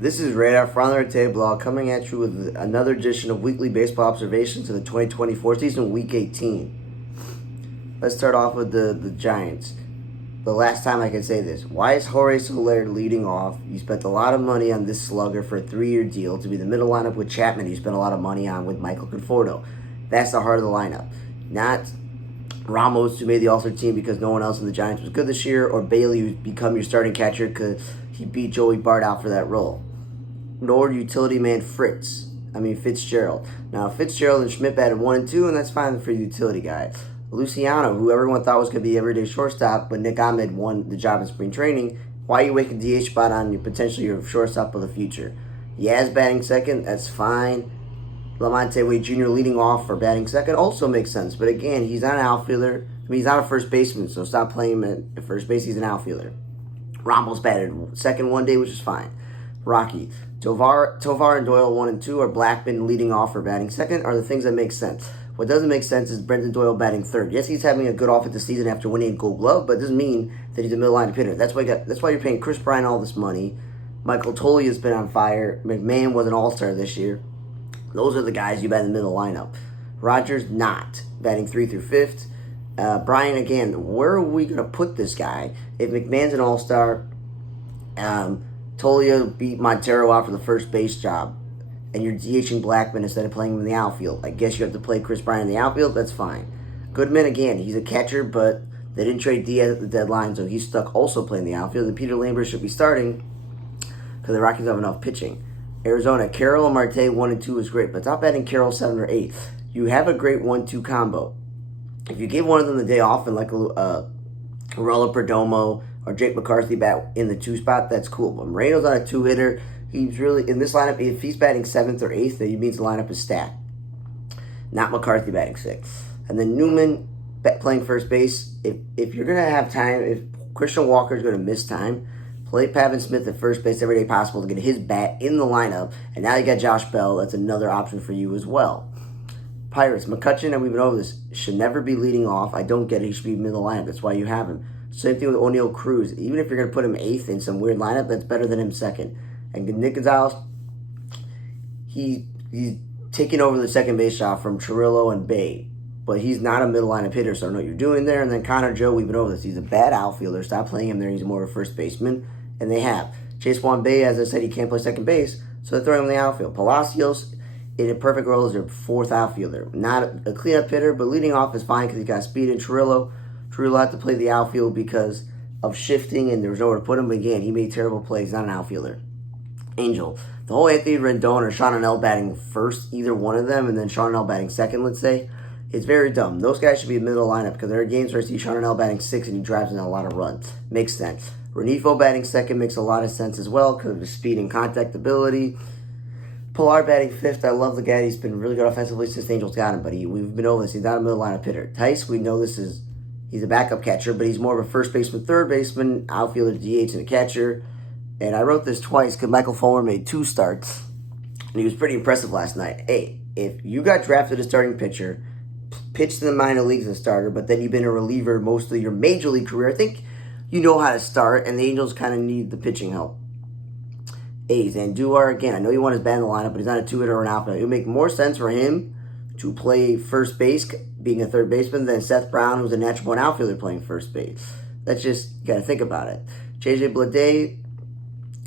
This is Radar Front of the Table coming at you with another edition of Weekly Baseball Observations of the 2024 season, Week 18. Let's start off with the Giants. The last time I can say this. Why is Jorge Soler leading off? You spent a lot of money on this slugger for a 3-year deal to be the middle lineup with Chapman. You spent a lot of money on with Michael Conforto. That's the heart of the lineup. Not Ramos, who made the All-Star team because no one else in the Giants was good this year, or Bailey, who's become your starting catcher because he beat Joey Bart out for that role. Nor utility man Fitzgerald. Now, Fitzgerald and Schmidt batted 1 and 2, and that's fine for the utility guy. Luciano, who everyone thought was going to be everyday shortstop, but Nick Ahmed won the job in spring training. Why are you waking DH spot on potentially your shortstop of the future? Yaz batting second, that's fine. Lamonte Wade Jr. leading off for batting second also makes sense. But again, he's not an outfielder. He's not a first baseman, so stop playing him at first base. He's an outfielder. Ramos batted second one day, which is fine. Rocky. Tovar and Doyle 1 and 2, or Blackman leading off or batting second are the things that make sense. What doesn't make sense is Brendan Doyle batting third. Yes, he's having a good offensive season after winning a Gold Glove, but it doesn't mean that he's a middle lineup hitter. That's why you're paying Chris Bryant all this money. Michael Tolley has been on fire. McMahon was an all-star this year. Those are the guys you bat in the middle lineup. Rogers not batting 3 through 5th. Bryant again. Where are we gonna put this guy? If McMahon's an all-star, Tolia beat Montero out for the first base job, and you're DHing Blackman instead of playing him in the outfield. I guess you have to play Chris Bryant in the outfield. That's fine. Goodman, again, he's a catcher, but they didn't trade Diaz at the deadline, so he's stuck also playing the outfield. And Peter Lambert should be starting because the Rockies have enough pitching. Arizona, Carroll and Marte 1 and 2 is great, but stop batting Carroll 7 or 8. You have a great 1-2 combo. If you give one of them the day off and like Aurelio Perdomo or Jake McCarthy bat in the 2 spot, that's cool. But Moreno's not a 2-hitter. He's really, in this lineup, if he's batting 7th or 8th, then it means the lineup is stacked. Not McCarthy batting 6th. And then Newman playing first base. If you're going to have time, if Christian Walker's going to miss time, play Pavin Smith at first base every day possible to get his bat in the lineup. And now you got Josh Bell. That's another option for you as well. Pirates, McCutchen, and we've been over this, should never be leading off. I don't get it. He should be middle lineup. That's why you have him. Same thing with O'Neal Cruz. Even if you're going to put him 8th in some weird lineup, that's better than him 2nd. And Nick Gonzalez, he's taking over the second base job from Chirillo and Bay. But he's not a middle lineup hitter, so I don't know what you're doing there. And then Connor Joe, we've been over this. He's a bad outfielder. Stop playing him there. He's more of a first baseman. And they have. Chase Juan Bay, as I said, he can't play second base, so they're throwing him in the outfield. Palacios, in a perfect role, is their 4th outfielder. Not a cleanup hitter, but leading off is fine because he got speed. And Chirillo had to play the outfield because of shifting, and there was nowhere to put him. But again, he made terrible plays, not an outfielder. Angel. The whole Anthony Rendon or Sean L batting first, either one of them, and then Sean L batting second, let's say, is very dumb. Those guys should be a middle lineup because there are games where I see Sean L batting 6 and he drives in a lot of runs. Makes sense. Renifo batting second makes a lot of sense as well because of his speed and contact ability. Pilar batting 5th. I love the guy. He's been really good offensively since the Angels got him, but we've been over this. He's not a middle lineup hitter. Tice, we know he's a backup catcher, but he's more of a first baseman, third baseman, outfielder, DH, and a catcher. And I wrote this twice because Michael Fulmer made 2 starts, and he was pretty impressive last night. Hey, if you got drafted as starting pitcher, pitched in the minor leagues as a starter, but then you've been a reliever most of your major league career, I think you know how to start, and the Angels kind of need the pitching help. A's, and Duar, again, I know you want his bat in the lineup, but he's not a 2-hitter or an outfielder. It would make more sense for him to play first base, being a third baseman, than Seth Brown, who's a natural born outfielder, playing first base. That's just, you got to think about it. JJ Bleday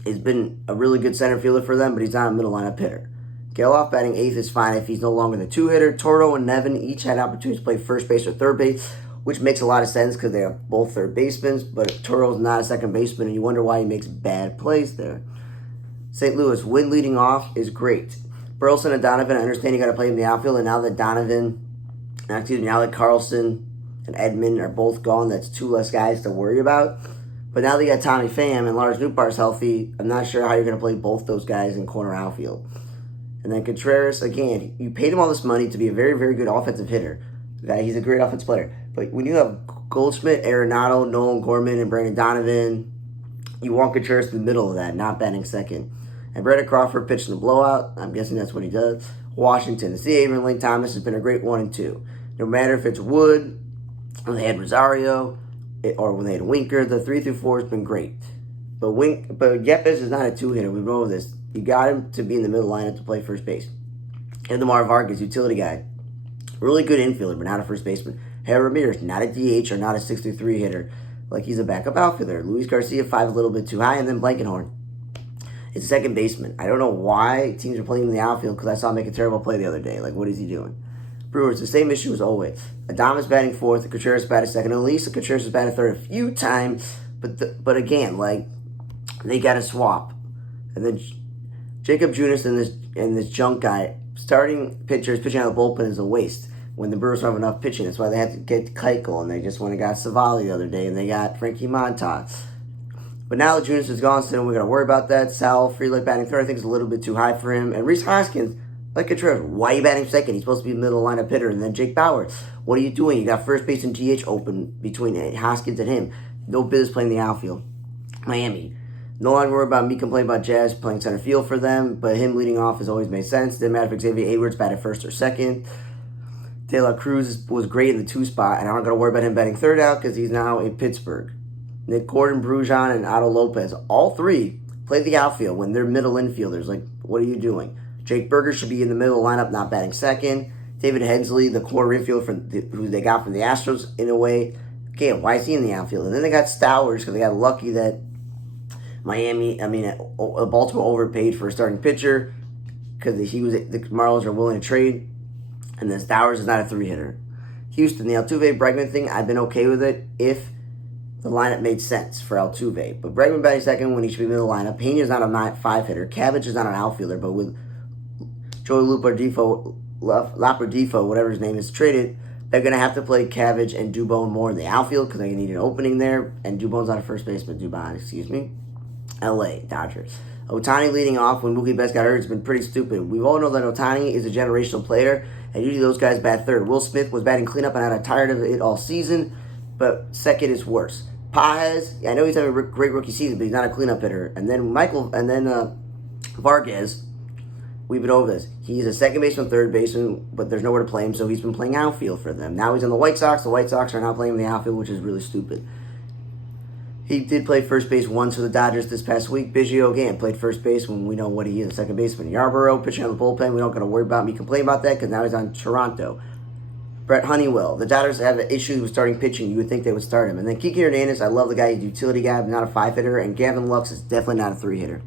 has been a really good center fielder for them, but he's not a middle lineup hitter. Geloff batting 8th is fine if he's no longer the 2-hitter. Toro and Nevin each had opportunities to play first base or third base, which makes a lot of sense because they are both third basemen, but Toro's not a second baseman, and you wonder why he makes bad plays there. St. Louis, Wood leading off is great. Burleson and Donovan, I understand you got to play in the outfield, and now that Carlson and Edmund are both gone, that's 2 less guys to worry about. But now they got Tommy Pham and Lars Nootbaar's healthy, I'm not sure how you're going to play both those guys in corner outfield. And then Contreras, again, you paid him all this money to be a very, very good offensive hitter. He's a great offensive player. But when you have Goldschmidt, Arenado, Nolan Gorman, and Brandon Donovan, you want Contreras in the middle of that, not batting second. And Brandon Crawford pitched in the blowout. I'm guessing that's what he does. Washington, the Abraham Lane Thomas has been a great 1 and 2. No matter if it's Wood, when they had Rosario, or when they had Winker, the 3 through 4 has been great. But Yepes is not a 2-hitter. We know this. You got him to be in the middle lineup to play first base. And Lamar Vargas, utility guy. Really good infielder, but not a first baseman. Harold Ramirez, not a DH or not a 63 hitter. Like he's a backup outfielder. Luis Garcia, 5 a little bit too high. And then Blankenhorn is a second baseman. I don't know why teams are playing him in the outfield because I saw him make a terrible play the other day. Like, what is he doing? Brewers, the same issue as always. Adames batting fourth, Contreras batting second. At least Contreras has batted third a few times. But again, like, they got to swap. And then Jacob Junis and this junk guy, starting pitchers pitching out of the bullpen is a waste. When the Brewers don't have enough pitching, that's why they had to get Keuchel, and they just went and got Savali the other day, and they got Frankie Montas. But now that Junis is gone, so we got to worry about that. Sal Frelick batting third, I think is a little bit too high for him. And Rhys Hoskins, like Contreras, why are you batting second? He's supposed to be middle lineup hitter. And then Jake Bauer, what are you doing? You got first base and DH open between Hoskins and him. No business playing the outfield. Miami. No longer worried about me complaining about Jazz playing center field for them, but him leading off has always made sense. Didn't matter if Xavier Edwards batted first or second. De La Cruz was great in the 2 spot, and I'm not going to worry about him batting third out because he's now in Pittsburgh. Nick Gordon, Brujan, and Otto Lopez, all 3 play the outfield when they're middle infielders. Like, what are you doing? Jake Berger should be in the middle lineup, not batting second. David Hensley, the corner infielder who they got from the Astros, in a way. Again, why is he in the outfield? And then they got Stowers because they got lucky that Baltimore overpaid for a starting pitcher because the Marlins are willing to trade. And then Stowers is not a 3-hitter. Houston, the Altuve Bregman thing, I've been okay with it if the lineup made sense for Altuve. But Bregman batting second when he should be in the lineup. Pena's not a 5-hitter. Cabbage is not an outfielder, but with Joey Lapardifo, whatever his name is, traded, they're going to have to play Cabbage and Dubon more in the outfield because they need an opening there. And Dubon's not a first baseman. LA Dodgers. Ohtani leading off when Mookie Betts got hurt has been pretty stupid. We all know that Ohtani is a generational player, and usually those guys bat third. Will Smith was batting cleanup, and I'm tired of it all season, but second is worse. Pages, I know he's having a great rookie season, but he's not a cleanup hitter. And then Vargas, we've been over this. He's a second baseman, third baseman, but there's nowhere to play him, so he's been playing outfield for them. Now he's on the White Sox. The White Sox are now playing him in the outfield, which is really stupid. He did play first base once for the Dodgers this past week. Biggio, again, played first base when we know what he is, a second baseman. Yarborough pitching on the bullpen. We don't got to worry about me complaining about that because now he's on Toronto. Brett Honeywell. The Dodgers have an issue with starting pitching. You would think they would start him. And then Kike Hernandez, I love the guy. He's a utility guy, but not a 5-hitter. And Gavin Lux is definitely not a 3-hitter.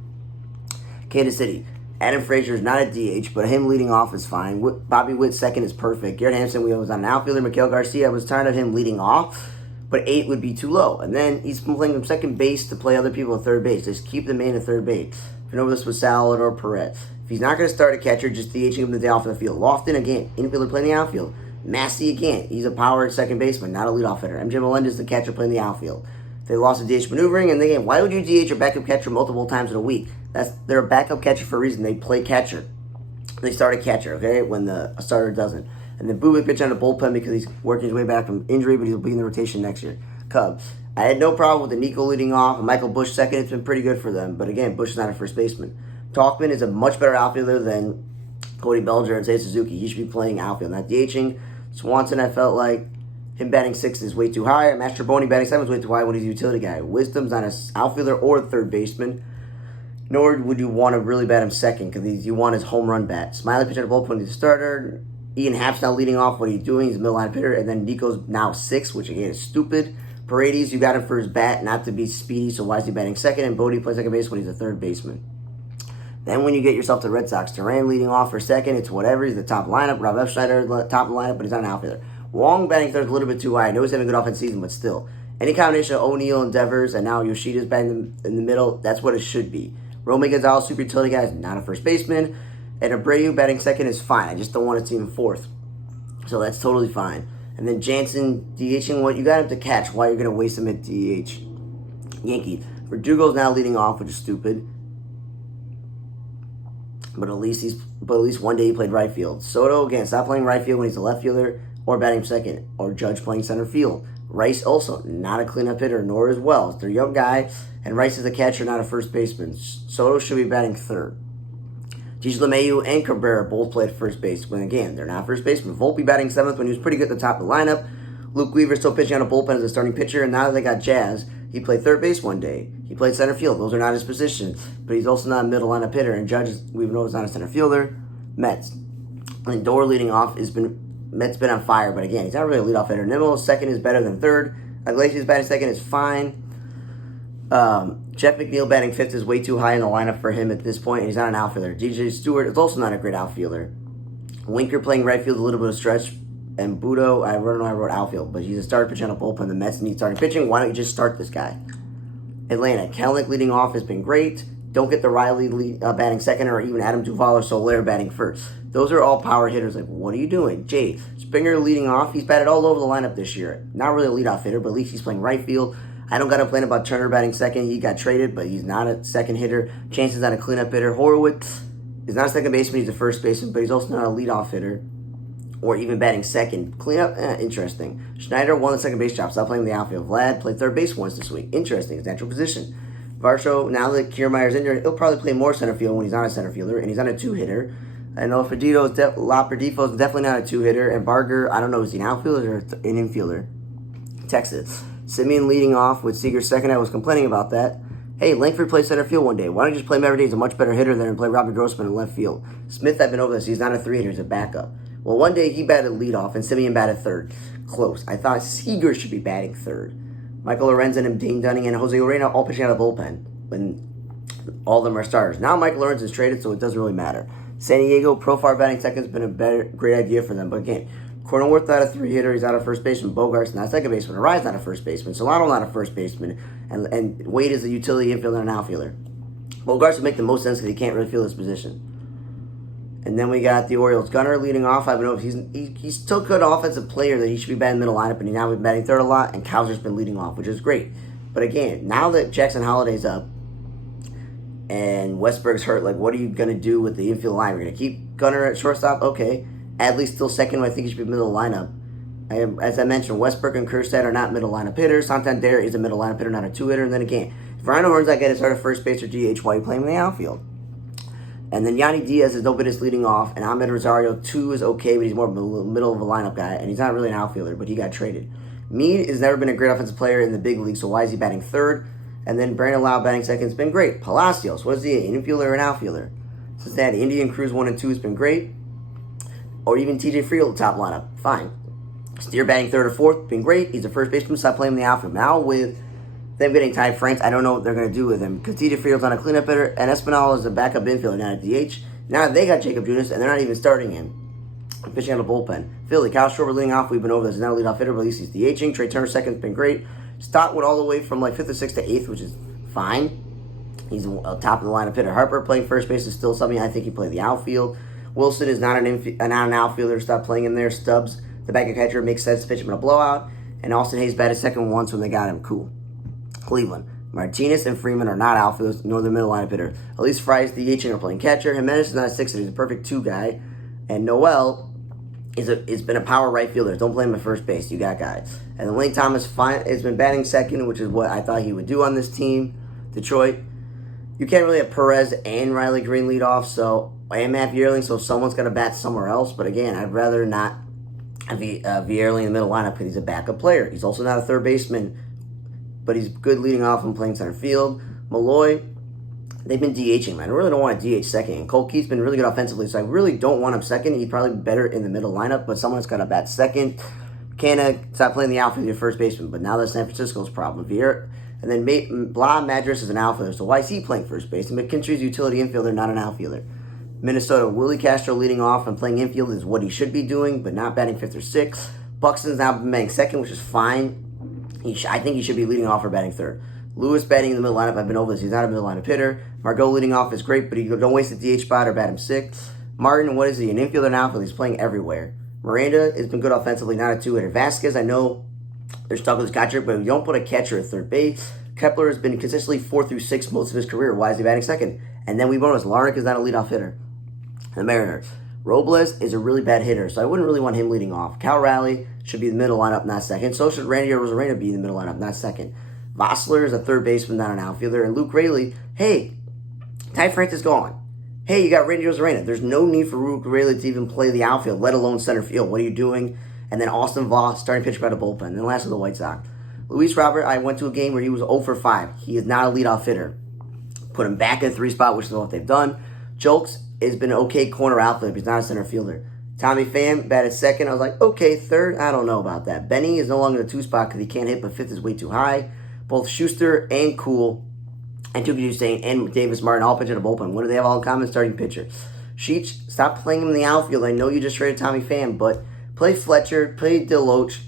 Kansas City. Adam Frazier is not a DH, but him leading off is fine. Bobby Witt second is perfect. Garrett Hampson, we was on an outfielder. Miguel Garcia, I was tired of him leading off. But 8 would be too low. And then he's been playing from second base to play other people at third base. Just keep the man at third base. If you know this was Salvador Perez. If he's not going to start a catcher, just DHing him the day off the field. Lofton, again, infielder playing the outfield. Massey, again, he's a power second baseman, not a leadoff hitter. MJ Melendez, the catcher playing the outfield. They lost a DH maneuvering, and again, why would you DH your backup catcher multiple times in a week? They're a backup catcher for a reason. They play catcher. They start a catcher, okay, when the starter doesn't. And then Bubic pitch on the bullpen because he's working his way back from injury, but he'll be in the rotation next year. Cubs. I had no problem with the Nico leading off and Michael Busch second. It's been pretty good for them. But again, Busch is not a first baseman. Talkman is a much better outfielder than Cody Bellinger and Seiya Suzuki. He should be playing outfield, not DHing. Swanson, I felt like him batting 6 is way too high. Mastrobuoni batting 7 is way too high when he's a utility guy. Wisdom's not an outfielder or a third baseman. Nor would you want to really bat him second because you want his home run bat. Smiley pitching at the bullpen, he's a starter. Ian Happ's now leading off. What he's doing, he's a middle line hitter. And then Nico's now 6, which again is stupid. Paredes, you got him for his bat, not to be speedy, so why is he batting second? And Bodie plays second base when he's a third baseman. Then when you get yourself to the Red Sox, Duran leading off for second, it's whatever. He's the top lineup. Rob Epschneider, top of the lineup, but he's not an outfielder. Wong batting third is a little bit too high. I know he's having a good offensive season, but still. Any combination of O'Neill and Devers, and now Yoshida's batting in the middle, that's what it should be. Romy Gonzalez, super utility guy, is not a first baseman. And Abreu batting second is fine. I just don't want to see him fourth. So that's totally fine. And then Jansen DHing, what you got him to catch. Why you're going to waste him at DH? Yankees. Verdugo's now leading off, which is stupid. But at least one day he played right field. Soto, again, stop playing right field when he's a left fielder or batting second. Or Judge playing center field. Rice also, not a cleanup hitter, nor as well. They're a young guy, and Rice is a catcher, not a first baseman. Soto should be batting third. Gigi LeMahieu and Cabrera both played first base. When again, they're not first basemen. Volpe batting 7th when he was pretty good at the top of the lineup. Luke Weaver still pitching on a bullpen as a starting pitcher. And now that they got Jazz, He played third base one day. He played center field. Those are not his positions. But he's also not a middle lineup hitter. And Judge, we know, is not a center fielder. Mets. Lindor leading off Mets been on fire, but again, he's not really a leadoff hitter. Nimmo second is better than third. Iglesias batting second is fine. Jeff McNeil batting fifth is way too high in the lineup for him at this point, and he's not an outfielder. DJ Stewart is also not a great outfielder. Winker playing right field, a little bit of stretch. And Budo, I don't know, I wrote outfield, but he's a starter pitcher on a bullpen. The Mets need starting pitching. Why don't you just start this guy? Atlanta, Kelenic leading off has been great. Don't get the Riley batting second, or even Adam Duvall or Soler batting first. Those are all power hitters. Like, what are you doing? Jay Springer leading off. He's batted all over the lineup this year. Not really a leadoff hitter, but at least he's playing right field. I don't got to complain about Turner batting second. He got traded, but he's not a second hitter. Chanson's not a cleanup hitter. Horowitz is not a second baseman. He's a first baseman, but he's also not a leadoff hitter or even batting second. Cleanup, interesting. Schneider won the second base job. Stop playing the outfield. Vlad played third base once this week. Interesting. His natural position. Varsho, now that Kiermaier's injured, he'll probably play more center field when he's not a center fielder, and he's not a two-hitter. I know Laperdito is definitely not a two-hitter, and Barger, I don't know, is he an outfielder or an infielder? Texas. Simeon leading off with Seager second. I was complaining about that. Hey, Langford plays center field one day. Why don't you just play him every day? He's a much better hitter than play Robbie Grossman in left field. Smith, I've been over this. He's not a three-hitter. He's a backup. Well, one day he batted leadoff, and Simeon batted third. Close. I thought Seager should be batting third. Michael Lorenzen and Dane Dunning and Jose Urena all pitching out of the bullpen when all of them are starters. Now Michael Lorenzen's traded, so it doesn't really matter. San Diego, Profar batting second has been a great idea for them. But again, Cronenworth not a three-hitter. He's not a first baseman. Bogart's not a second baseman. Arraez not a first baseman. Solano not a first baseman. And Wade is a utility infielder and an outfielder. Bogart's would make the most sense because he can't really field his position. And then we got the Orioles. Gunnar leading off. I don't know if he's still a good offensive player that he should be batting middle lineup, and he's now been batting third a lot, and Kowser's been leading off, which is great. But again, now that Jackson Holliday's up and Westberg's hurt, like, what are you going to do with the infield line? We're going to keep Gunnar at shortstop? Okay. Adley's still second, I think he should be middle lineup. As I mentioned, Westberg and Kjerstad are not middle lineup hitters. Santander is a middle lineup hitter, not a two-hitter. And then again, if Ryan Horn's not getting to start at first base or DH, why are you playing in the outfield? And then Yanni Diaz is no business leading off, and Ahmed Rosario, 2 is okay, but he's more middle of a lineup guy, and he's not really an outfielder, but he got traded. Meade has never been a great offensive player in the big league, so why is he batting third? And then Brandon Lau batting second has been great. Palacios, what is he, an infielder or an outfielder? Cincinnati, Indian Cruz 1 and 2 has been great. Or even TJ Friel, top lineup, fine. Steer batting third or fourth, been great. He's a first baseman, stop playing in the outfield. Now with them getting Ty France, I don't know what they're going to do with him. Because TJ Friel's on a cleanup hitter, and Espinal is a backup infielder, not a DH. Now they got Jacob Junis, and they're not even starting him. Pitching out of bullpen. Philly, Kyle Schwarber leading off. We've been over this. He's not a leadoff hitter, but at least he's DHing. Trey Turner second's been great. Stockwood all the way from like 5th or 6th to 8th, which is fine. He's a top of the lineup hitter. Harper playing first base is still something I think he played the outfield. Wilson is not an outfielder. Stop playing him there. Stubbs, the backup catcher, makes sense to pitch him in a blowout. And Austin Hayes batted second once when they got him. Cool. Cleveland. Martinez and Freeman are not outfielders, nor the middle lineup hitter. At least Fry's DHing or playing catcher. Jimenez is not a 6-hitter. He's a perfect 2 guy. And Noel has been a power right fielder. Don't play him at first base. You got guys. And then Lane Thomas has been batting second, which is what I thought he would do on this team. Detroit. You can't really have Perez and Riley Green lead off, so I am Matt Vierling, so someone's got to bat somewhere else. But again, I'd rather not have Vierling in the middle lineup because he's a backup player. He's also not a third baseman, but he's good leading off and playing center field. Malloy, they've been DHing, man. I really don't want to DH second. And Cole Keith's been really good offensively, so I really don't want him second. He'd probably be better in the middle lineup, but someone's got to bat second. Canna, stop playing the outfield, your first baseman, but now that's San Francisco's problem. And then Blah Madras is an outfielder, so why is he playing first base? And McKinstry's utility infielder, not an outfielder. Minnesota, Willie Castro leading off and playing infield is what he should be doing, but not batting 5th or 6th. Buxton's now been batting second, which is fine. I think he should be leading off or batting third. Lewis batting in the middle lineup. I've been over this. He's not a middle lineup hitter. Margot leading off is great, but don't waste the DH spot or bat him 6th. Martin, what is he? An infielder and outfielder. He's playing everywhere. Miranda has been good offensively, not a 2-hitter. Vasquez, I know they're stuck with his catcher, but you don't put a catcher at third base. Kepler has been consistently 4 through 6 most of his career. Why is he batting second? And then we bonus. Larnach is not a leadoff hitter. The Mariners. Robles is a really bad hitter, so I wouldn't really want him leading off. Cal Raleigh should be the middle lineup, not second. So should Randy Arozarena be in the middle lineup, not second. Vossler is a third baseman, not an outfielder. And Luke Raley, hey, Ty France is gone. Hey, you got Randy Arozarena. There's no need for Luke Raley to even play the outfield, let alone center field. What are you doing? And then Austin Voss starting pitcher by the bullpen. And then last of the White Sox. Luis Robert, I went to a game where he was 0 for 5. He is not a leadoff hitter. Put him back in the 3 spot, which is what they've done. Jolks has been an okay corner outfielder, but he's not a center fielder. Tommy Pham batted second. I was like, okay, third, I don't know about that. Benny is no longer the 2 spot because he can't hit, but 5th is way too high. Both Schuster and Cool and Tuki Hussein and Davis Martin all pitch at a bullpen. What do they have all in common? Starting pitcher. Sheech, stop playing him in the outfield. I know you just traded Tommy Pham, but play Fletcher, play DeLoach,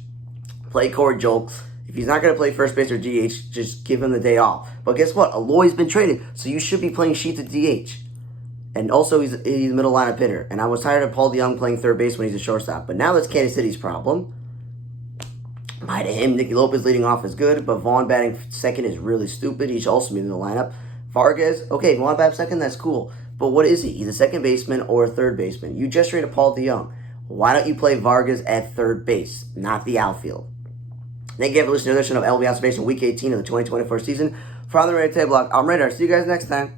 play Corey Jolks. If he's not going to play first base or DH, just give him the day off. But guess what? Aloy's been traded, so you should be playing Sheets at DH. And also, he's a middle lineup hitter. And I was tired of Paul DeYoung playing third base when he's a shortstop. But now that's Kansas City's problem. Bye to him. Nicky Lopez leading off is good, but Vaughn batting second is really stupid. He should also be in the lineup. Vargas, okay, Vaughn batting second, that's cool. But what is he? He's a second baseman or a third baseman. You just traded Paul DeYoung. Why don't you play Vargas at third base, not the outfield? Thank you for listening to this edition of MLB Observation Week 18 of the 2024 season. For the Red Table Block, I'm Radar. See you guys next time.